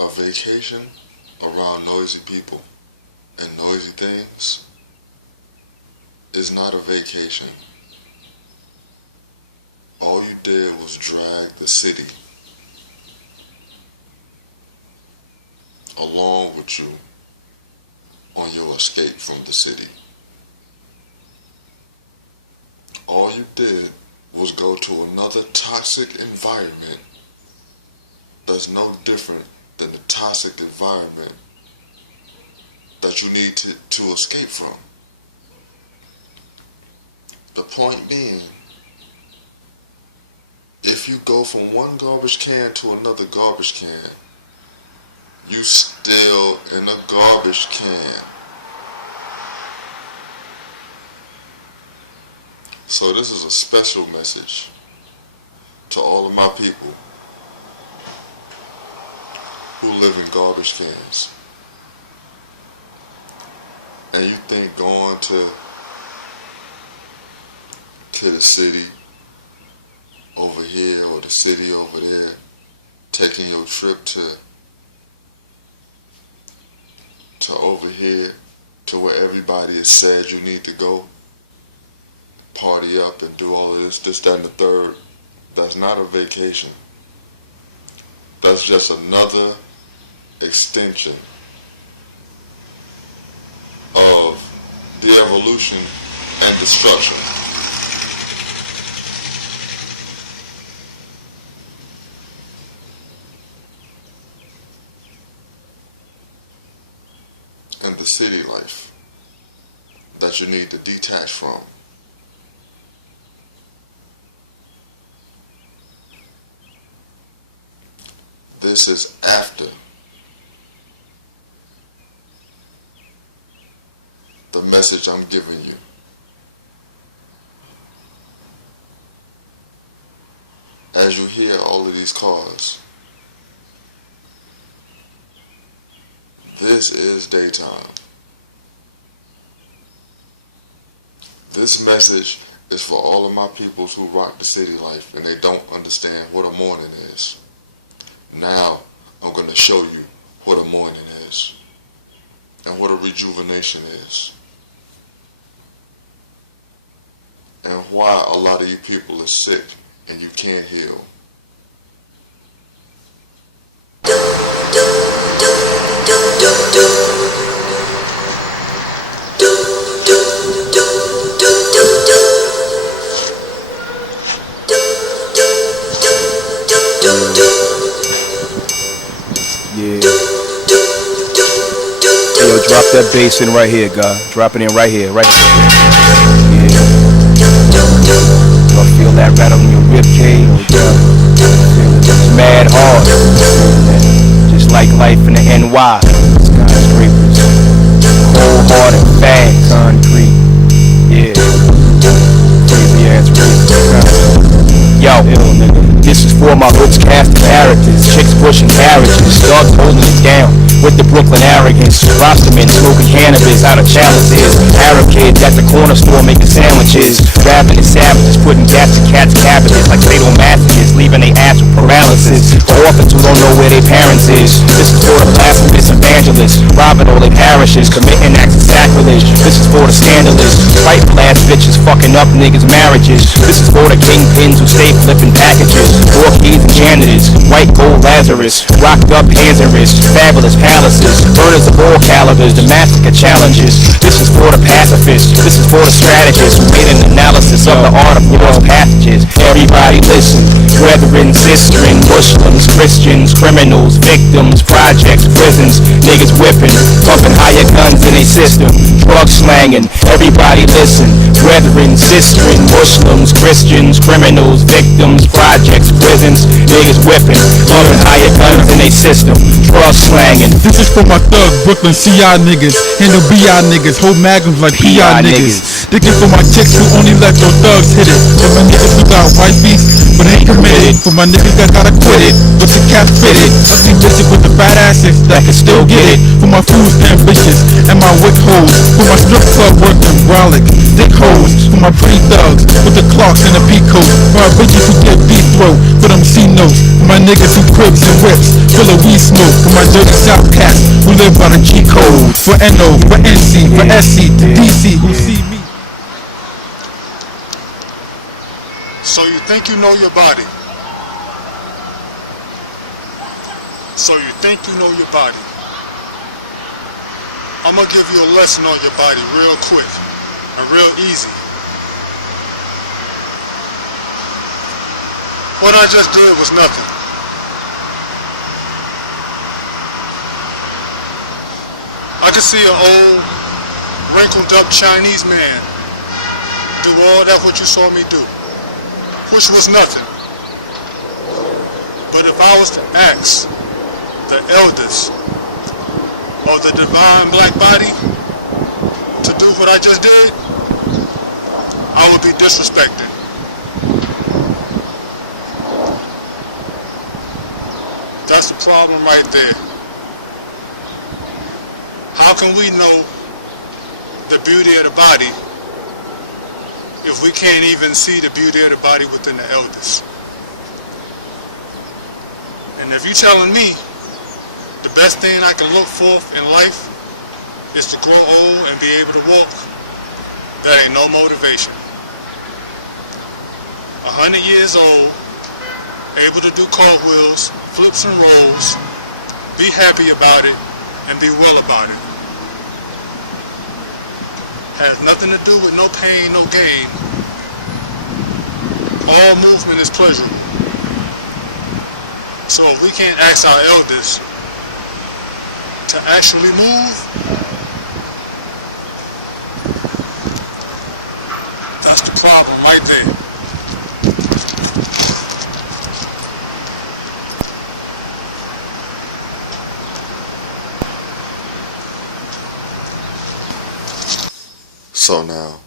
A vacation around noisy people and noisy things is not a vacation. All you did was drag the city along with you on your escape from the city. All you did was go to another toxic environment that's no different than the toxic environment that you need to escape from. The point being, if you go from one garbage can to another garbage can, you still in a garbage can. So this is a special message to all of my people who live in garbage cans. And you think going to the city over here or the city over there, taking your trip to over here to where everybody has said you need to go, party up and do all of this, that, and the third, that's not a vacation. That's just another extension of the evolution and destruction. And the city life that you need to detach from. This is after the message I'm giving you. As you hear all of these cars, this is daytime. This message is for all of my peoples who rock the city life and they don't understand what a morning is. Now, I'm going to show you what a morning is and what a rejuvenation is. And why a lot of you people are sick and you can't heal. Yeah. Hey, yo, drop that bass in right here, God. Drop it in right here, right here. Yeah. I feel that right on your rib cage. It's mad hard. Just like life in the NY. Skyscrapers. Cold, hard, and fast. Concrete. Yeah. Crazy ass racist. Yo, this is for my hoods casting characters, chicks pushing carriages, dogs holding it down with the Brooklyn arrogance, Rosterman smoking cannabis out of chalices, Arab kids at the corner store making sandwiches, grabbing the savages, putting gas in cats' cabbages like fatal massacres, leaving they ass with paralysis, for orphans who don't know where their parents is. This is for the blasphemous evangelists, robbing all their parishes, committing acts of sacrilege. This is for the scandalous, frightful ass bitches fucking up niggas' marriages. This is for the kingpins who stay flipping packages, orchids and janitors, white gold Lazarus, rocked up hands and wrists, fabulous palaces, burners of all calibers, the massacre challenges. This is for the pacifists, this is for the strategists who made an analysis of the art of war's passages. Everybody listen, brethren, sistering, Muslims, Christians, criminals, victims, projects, prisons, niggas whipping, pumping higher guns in a system, drug slanging. Everybody listen, brethren, sistering, Muslims, Christians, criminals, victims, projects, prisons, niggas whipping, pumping higher guns in a system, drug slanging. This is for my thug Brooklyn CI niggas, handle BI niggas, hold magnums like PI niggas. This is for my chicks who only let their thugs hit it. For my niggas who got white beats but ain't committed. For my niggas that gotta quit it, but the cap fitted. Ugly bitches with the fat asses that can still get it. For my fools ambitious and my wick hoes. For my strip club working brolic, dick hoes. For my pretty thugs with the clocks and the peacoat. For my bitches who get beat throat, for them C notes. For my niggas who cribs and whips. For full of weed smoke. For my dirty South cats who live by the G code. For NO, for NC, for SC, to DC who see me. So you think you know your body. So you think you know your body. I'm gonna give you a lesson on your body real quick and real easy. What I just did was nothing. I can see an old, wrinkled up Chinese man do all that what you saw me do, which was nothing. But if I was to ask the elders of the divine BlackBody to do what I just did, I would be disrespected. That's the problem right there. How can we know the beauty of the body if we can't even see the beauty of the body within the elders? And if you're telling me the best thing I can look for in life is to grow old and be able to walk, that ain't no motivation. 100 years old, able to do cartwheels, flips and rolls, be happy about it, and be well about it. Has nothing to do with no pain, no gain. All movement is pleasurable. So if we can't ask our elders to actually move, that's the problem right there. So now,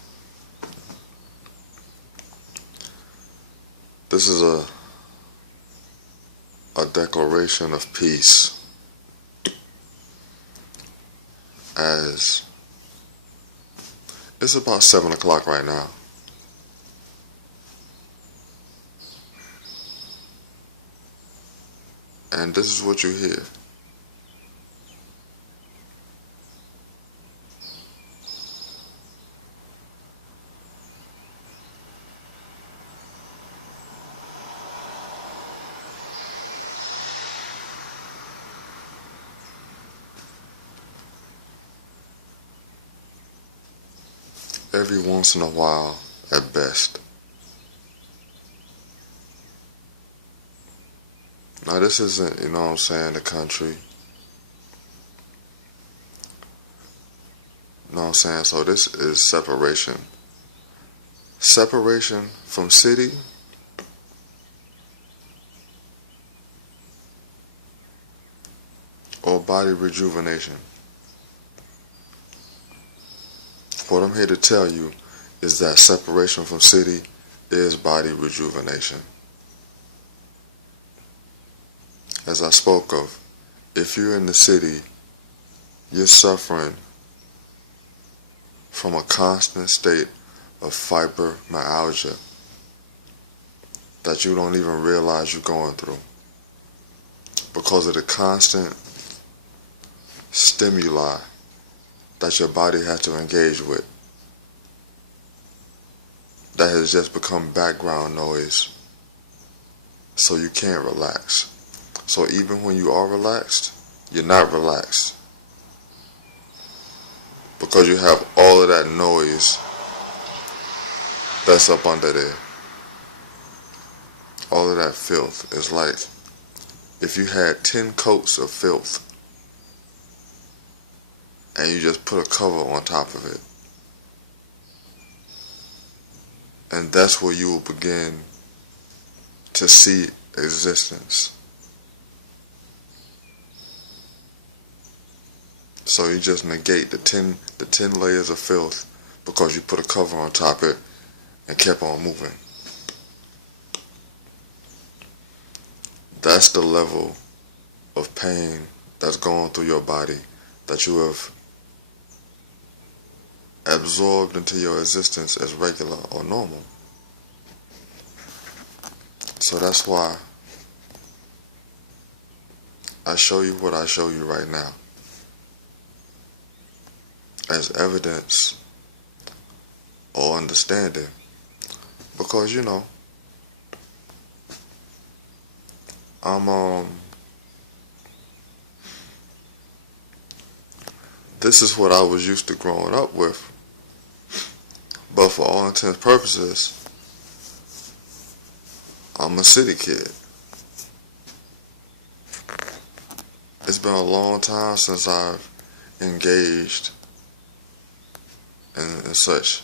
this is a declaration of peace, as it's about 7 o'clock right now. And this is what you hear. Every once in a while, at best. Now this isn't, you know what I'm saying, the country. You know what I'm saying? So this is separation. Separation from city or body rejuvenation. What I'm here to tell you is that separation from city is body rejuvenation. As I spoke of, if you're in the city, you're suffering from a constant state of fibromyalgia that you don't even realize you're going through because of the constant stimuli that your body has to engage with. That has just become background noise, so you can't relax. So even when you are relaxed, you're not relaxed because you have all of that noise that's up under there. All of that filth is like if you had 10 coats of filth and you just put a cover on top of it. And that's where you will begin to see existence. So you just negate the 10 layers of filth because you put a cover on top of it and kept on moving. That's the level of pain that's going through your body that you have absorbed into your existence as regular or normal. So that's why I show you what I show you right now as evidence or understanding, because you know I'm this is what I was used to growing up with, but for all intents and purposes I'm a city kid. It's been a long time since I've engaged in such,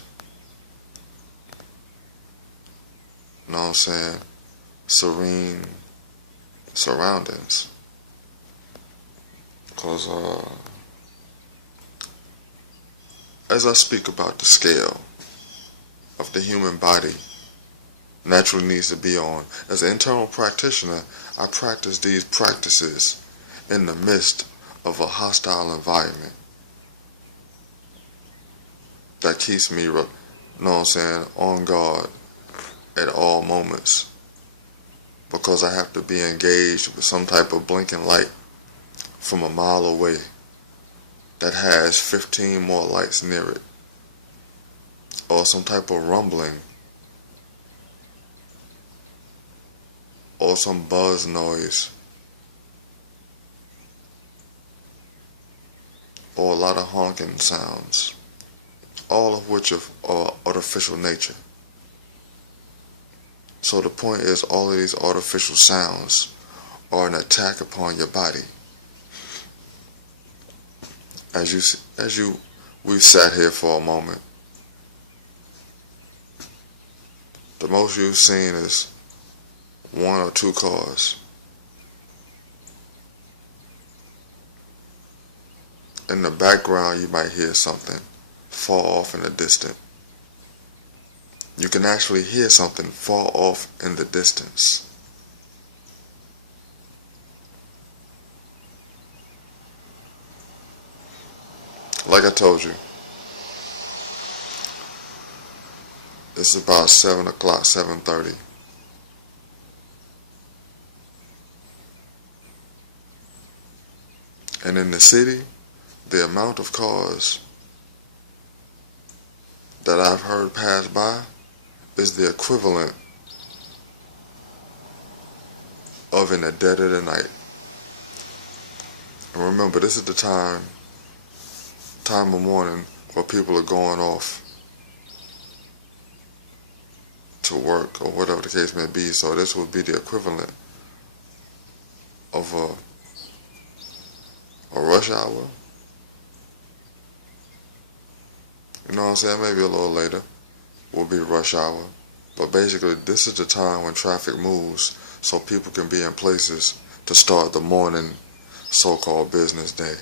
you know what I'm saying, serene surroundings. Because as I speak about the scale of the human body naturally needs to be on, as an internal practitioner, I practice these practices in the midst of a hostile environment that keeps me, you know what I'm saying, on guard at all moments, because I have to be engaged with some type of blinking light from a mile away that has 15 more lights near it, or some type of rumbling or some buzz noise or a lot of honking sounds, all of which are artificial nature. So the point is, all of these artificial sounds are an attack upon your body. We've sat here for a moment. The most you've seen is 1 or 2 cars. In the background, you might hear something far off in the distance. You can actually hear something far off in the distance. Like I told you, it's about 7 o'clock, 7:30. And in the city, the amount of cars that I've heard pass by is the equivalent of in the dead of the night. And remember, this is the time of morning where people are going off to work or whatever the case may be. So this would be the equivalent of a rush hour. You know what I'm saying? Maybe a little later will be rush hour. But basically, this is the time when traffic moves so people can be in places to start the morning so-called business day.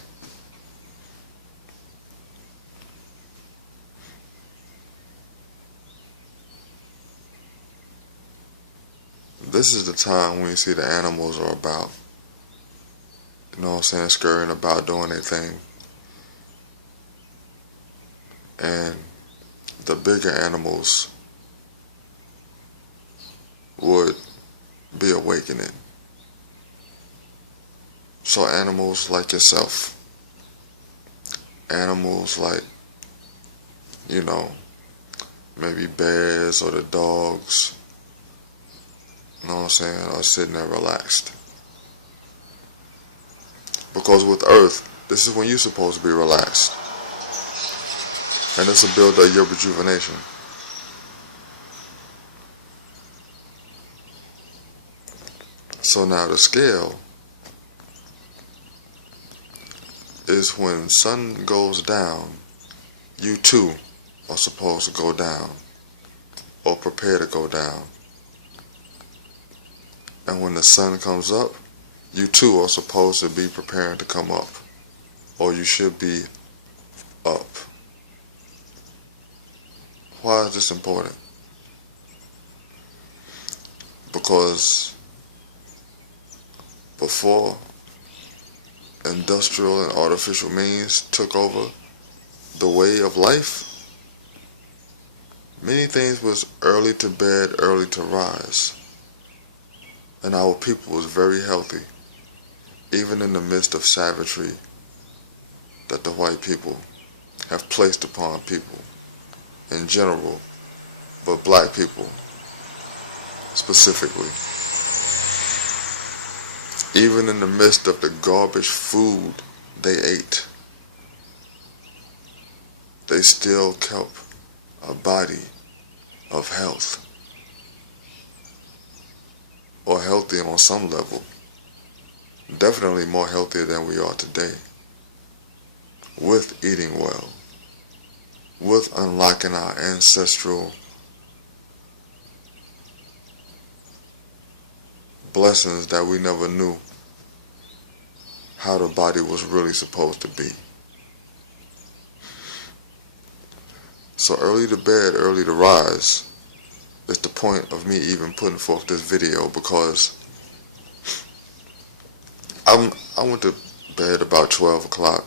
This is the time when you see the animals are about, you know what I'm saying, scurrying about, doing their thing. And the bigger animals would be awakening. So animals like yourself, animals like, you know, maybe bears or the dogs, you know what I'm saying, are sitting there relaxed. Because with Earth, this is when you're supposed to be relaxed. And this will build up your rejuvenation. So now the scale is when sun goes down, you too are supposed to go down or prepare to go down. And when the sun comes up, you too are supposed to be preparing to come up, or you should be up. Why is this important? Because before industrial and artificial means took over the way of life, many things was early to bed, early to rise. And our people was very healthy even in the midst of savagery that the white people have placed upon people in general, but black people specifically. Even in the midst of the garbage food they ate, they still kept a body of health, or healthy on some level. Definitely more healthier than we are today, with eating well, with unlocking our ancestral blessings that we never knew how the body was really supposed to be. So early to bed, early to rise is the point of me even putting forth this video, because I went to bed about 12 o'clock,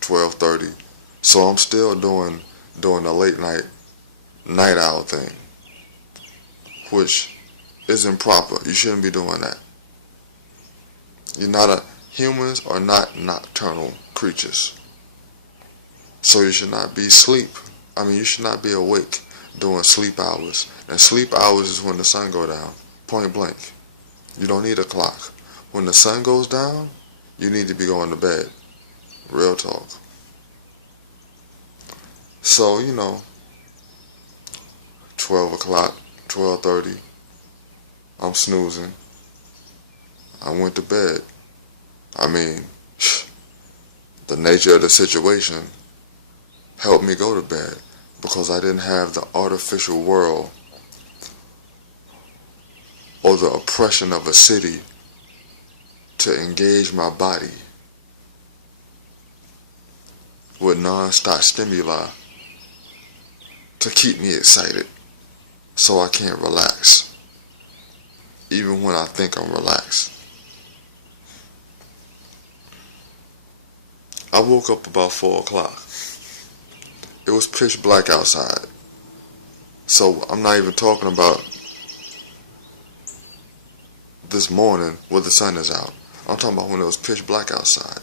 12:30, so I'm still doing the late night owl thing, which is improper. You shouldn't be doing that. Humans are not nocturnal creatures, so you should not be you should not be awake during sleep hours. And sleep hours is when the sun go down, point blank. You don't need a clock. When the sun goes down, you need to be going to bed. Real talk. So, 12 o'clock, 12:30, I'm snoozing. I went to bed. The nature of the situation helped me go to bed, because I didn't have the artificial world or the oppression of a city to engage my body with non-stop stimuli to keep me excited, so I can't relax, even when I think I'm relaxed. I woke up about 4 o'clock. It was pitch black outside. So I'm not even talking about this morning where the sun is out. I'm talking about when it was pitch black outside.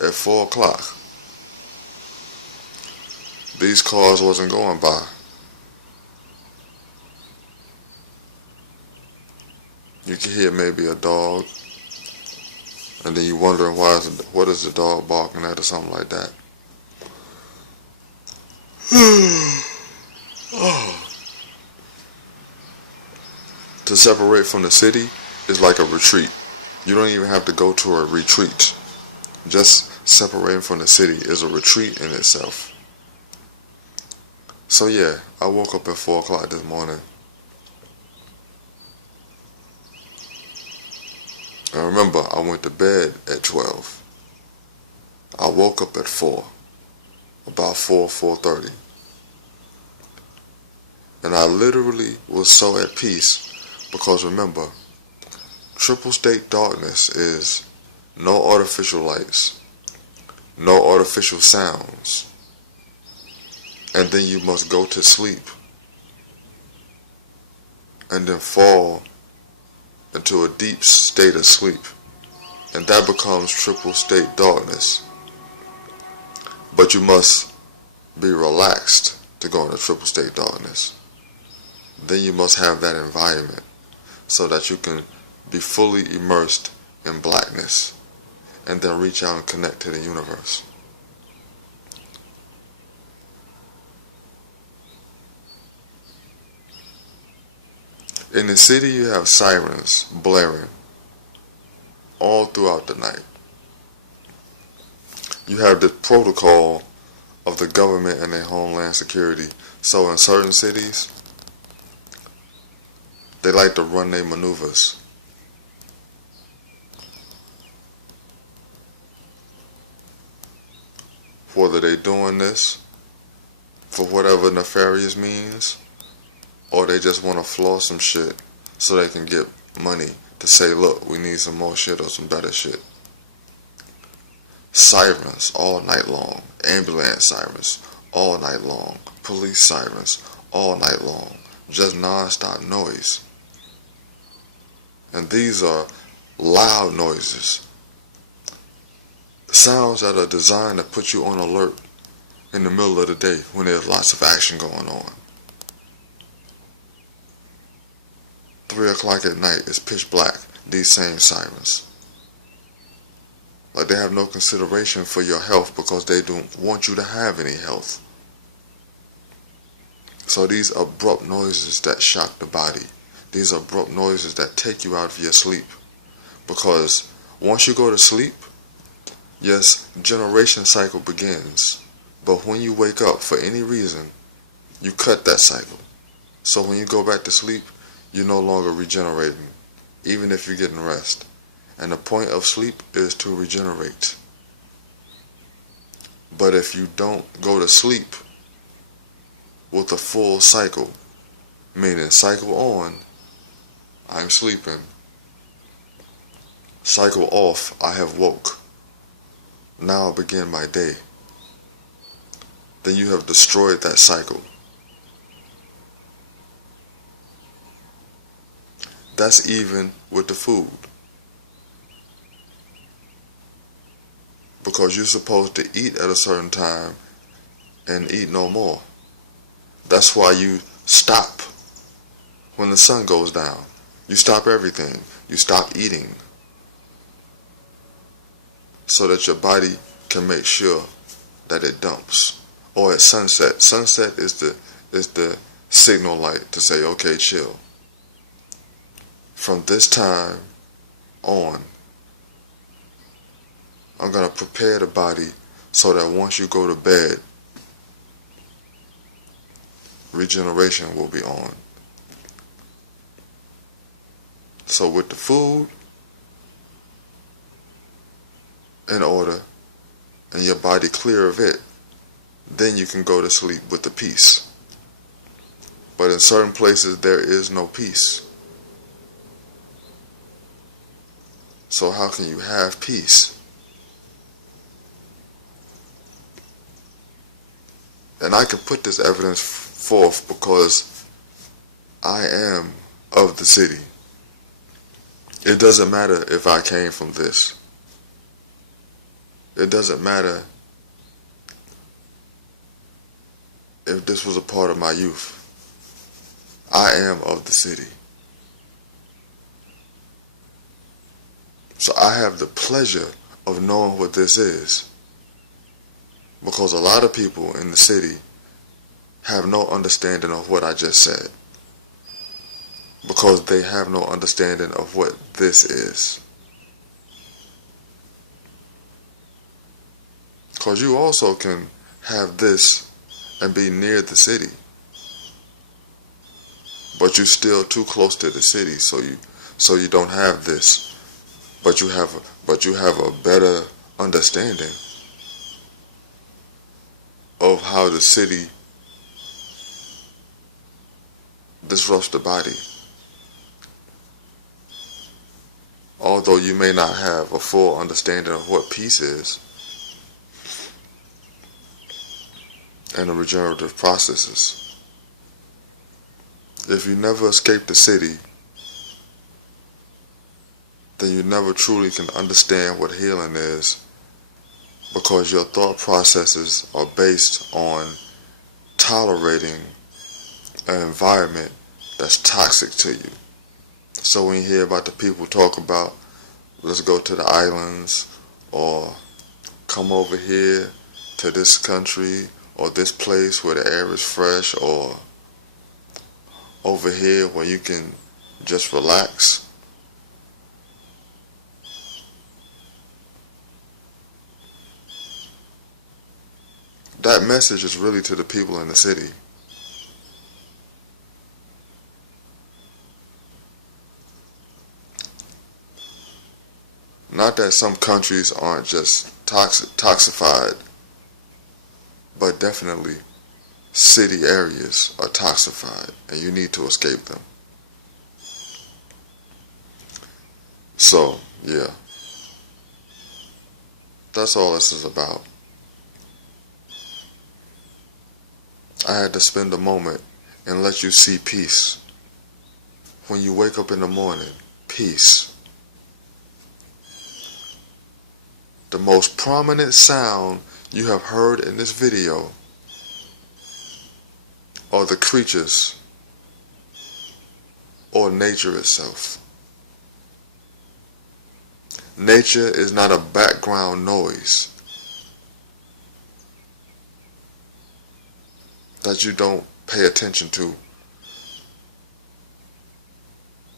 At 4 o'clock. These cars wasn't going by. You can hear maybe a dog, and then you wondering what is the dog barking at or something like that. To separate from the city is like a retreat. You don't even have to go to a retreat. Just separating from the city is a retreat in itself. So yeah, I woke up at 4 o'clock this morning. And remember, I went to bed at 12. I woke up at 4. About 4:30. And I literally was so at peace, because remember, triple state darkness is no artificial lights, no artificial sounds, and then you must go to sleep and then fall into a deep state of sleep, and that becomes triple state darkness. But you must be relaxed to go into triple state darkness. Then you must have that environment so that you can be fully immersed in blackness and then reach out and connect to the universe. In the city, you have sirens blaring all throughout the night. You have the protocol of the government and their homeland security. So in certain cities, they like to run their maneuvers. Whether they're doing this for whatever nefarious means, or they just want to floss some shit so they can get money to say, look, we need some more shit or some better shit. Sirens all night long. Ambulance sirens all night long. Police sirens all night long. Just non-stop noise. And these are loud noises. sounds that are designed to put you on alert in the middle of the day when there's lots of action going on. 3 o'clock at night is pitch black, these same sirens. Like they have no consideration for your health because they don't want you to have any health. So these abrupt noises that shock the body, these abrupt noises that take you out of your sleep. Because once you go to sleep, yes, generation cycle begins. But when you wake up for any reason, you cut that cycle. So when you go back to sleep, you're no longer regenerating, even if you're getting rest. And the point of sleep is to regenerate. But if you don't go to sleep with a full cycle, meaning cycle on, I'm sleeping. Cycle off, I have woke. Now I begin my day. Then you have destroyed that cycle. That's even with the food. Because you're supposed to eat at a certain time and eat no more. That's why you stop when the sun goes down. You stop everything. You stop eating. So that your body can make sure that it dumps. Or at sunset. Sunset is the signal light to say, okay, chill. From this time on, I'm going to prepare the body so that once you go to bed, regeneration will be on. So with the food in order and your body clear of it, then you can go to sleep with the peace. But in certain places there is no peace. So how can you have peace? And I can put this evidence forth because I am of the city. It doesn't matter if I came from this. It doesn't matter if this was a part of my youth. I am of the city. So I have the pleasure of knowing what this is. Because a lot of people in the city have no understanding of what I just said. Because they have no understanding of what this is. Because you also can have this and be near the city. But you're still too close to the city, so you don't have this. But you have a better understanding of how the city disrupts the body. Although you may not have a full understanding of what peace is and the regenerative processes. If you never escape the city, then you never truly can understand what healing is, because your thought processes are based on tolerating an environment that's toxic to you. So when you hear about the people talk about, let's go to the islands, or come over here to this country, or this place where the air is fresh, or over here where you can just relax. That message is really to the people in the city. Not that some countries aren't just toxified, but definitely city areas are toxified and you need to escape them. So, yeah. That's all this is about. I had to spend a moment and let you see peace. When you wake up in the morning, peace. the most prominent sound you have heard in this video are the creatures or nature itself. Nature is not a background noise that you don't pay attention to.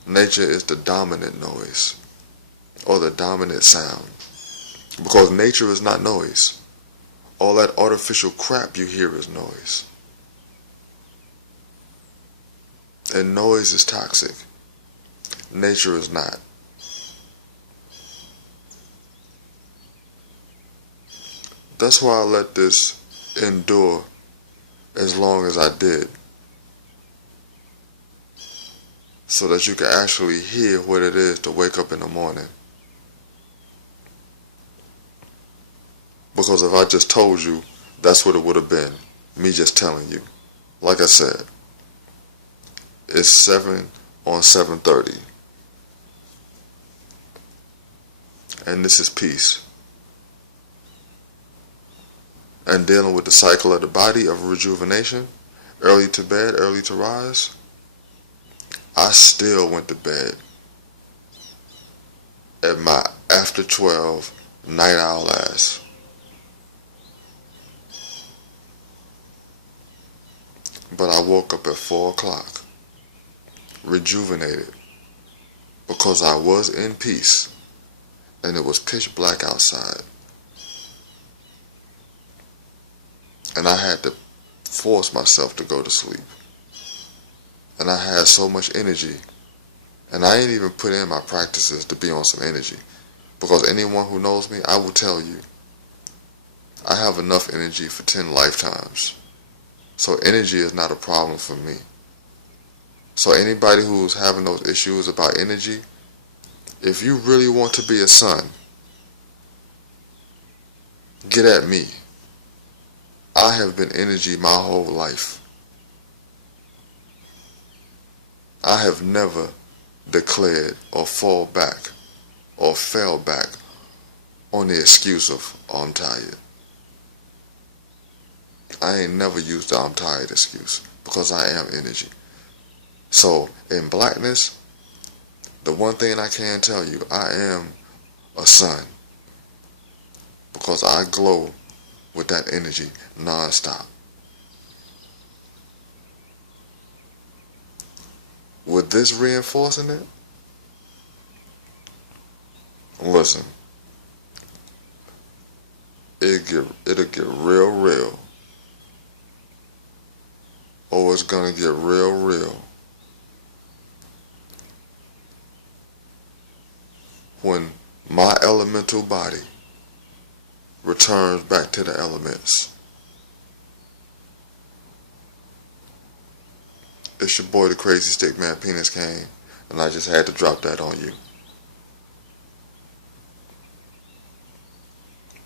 Nature is the dominant noise or the dominant sound, because nature is not noise. All that artificial crap you hear is noise. And noise is toxic. Nature is not. That's why I let this endure as long as I did, so that you can actually hear what it is to wake up in the morning. Because if I just told you, that's what it would have been, me just telling you. Like I said, it's 7 on 7:30, and this is peace. And dealing with the cycle of the body of rejuvenation, early to bed, early to rise, I still went to bed at my after 12 night owl ass. But I woke up at 4 o'clock, rejuvenated, because I was in peace, and it was pitch black outside. And I had to force myself to go to sleep. And I had so much energy, and I ain't even put in my practices to be on some energy, because anyone who knows me, I will tell you, I have enough energy for 10 lifetimes. So energy is not a problem for me. So anybody who's having those issues about energy, if you really want to be a son, get at me. I have been energy my whole life. I have never declared or fall back or fell back on the excuse of, oh, I'm tired. I ain't never used the I'm tired excuse, because I am energy. So in blackness, the one thing I can tell you, I am a son, because I glow with that energy non-stop. With this reinforcing it, listen, it'll get real, or it's gonna get real when my elemental body returns back to the elements. It's your boy, the Crazy Stick Man, Penis Kane, and I just had to drop that on you,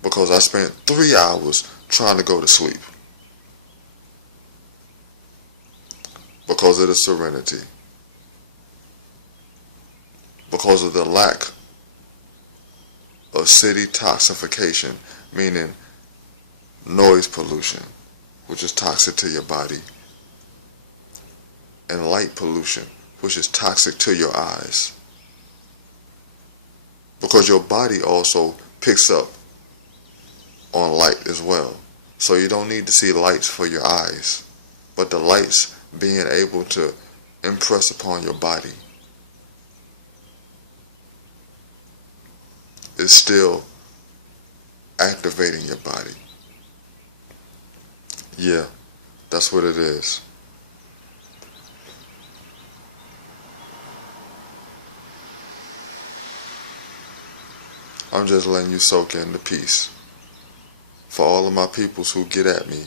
because I spent 3 hours trying to go to sleep because of the serenity, because of the lack of city toxification, meaning noise pollution, which is toxic to your body, and light pollution, which is toxic to your eyes, because your body also picks up on light as well. So you don't need to see lights for your eyes, but the lights being able to impress upon your body is still activating your body. Yeah, that's what it is. I'm just letting you soak in the peace. For all of my peoples who get at me,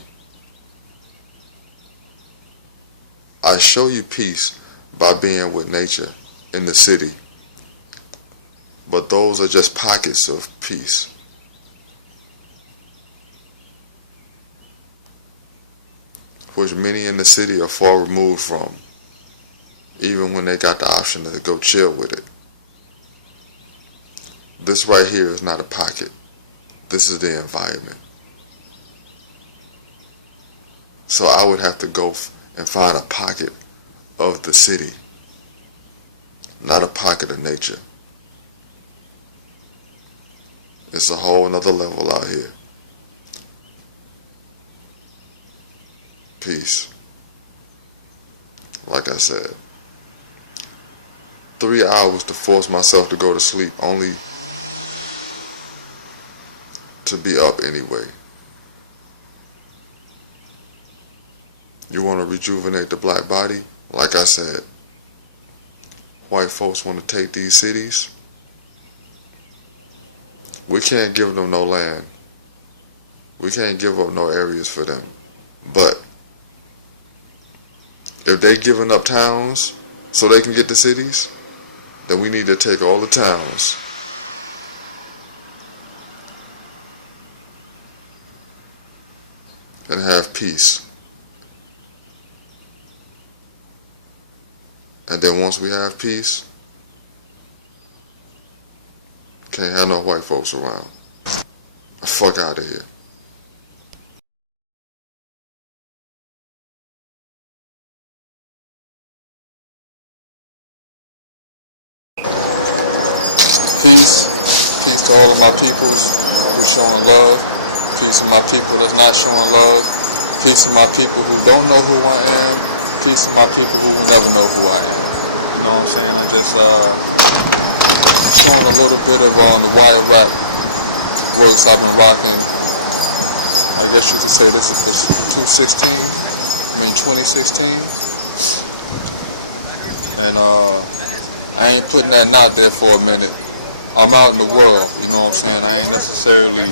I show you peace by being with nature in the city, but those are just pockets of peace. Which many in the city are far removed from, even when they got the option to go chill with it. This right here is not a pocket. This is the environment. So I would have to go and find a pocket of the city, not a pocket of nature. It's a whole nother level out here. Peace. Like I said, 3 hours to force myself to go to sleep, only to be up anyway. You want to rejuvenate the black body? Like I said, white folks want to take these cities. We can't give them no land. We can't give up no areas for them. But if they giving up towns so they can get the cities, then we need to take all the towns and have peace. And then once we have peace, can't have no white folks around. Fuck out of here. Peace. Peace to all of my peoples who's showing love. Peace to my people that's not showing love. Peace to my people who don't know who I am. Peace to my people who will never know who I am. You know what I'm saying? I just showing a little bit of the wire rap works I've been rocking. I guess you could say this is 2016. And I ain't putting that out there for a minute. I'm out in the world, you know what I'm saying? I ain't necessarily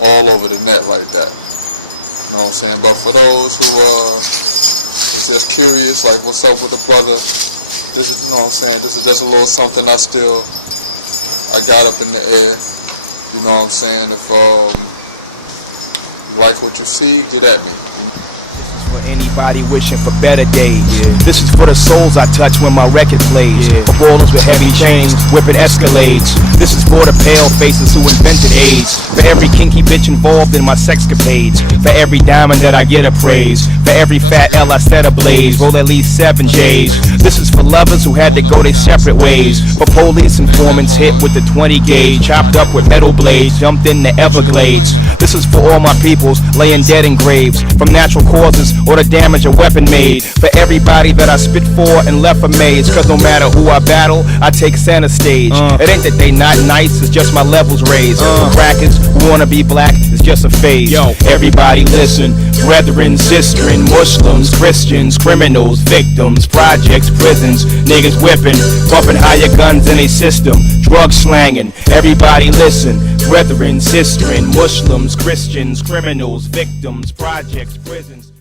all over the net like that. You know what I'm saying? But for those who is just curious, like what's up with the brother, this is, you know what I'm saying, this is just a little something I got up in the air. You know what I'm saying? If you like what you see, get at me. For anybody wishing for better days. This is for the souls I touch when my record plays. For ballers with heavy chains, whipping Escalades. This is for the pale faces who invented AIDS. For every kinky bitch involved in my sexcapades. For every diamond that I get appraised. For every fat L I set ablaze. Roll at least 7 J's. This is for lovers who had to go their separate ways. For police informants hit with the 20 gauge. Chopped up with metal blades, jumped in the Everglades. This is for all my peoples laying dead in graves. From natural causes or the damage a weapon made. For everybody that I spit for and left amazed. Cause no matter who I battle, I take center stage. It ain't that they not nice, it's just my levels raised. For crackers who wanna be black, it's just a phase. Yo, everybody listen, brethren, sisterin, Muslims, Christians, criminals, victims, projects, prisons, niggas whipping, bumping higher guns in a system, drug slanging. Everybody listen, brethren, sisterin, Muslims, Christians, criminals, victims, projects, prisons.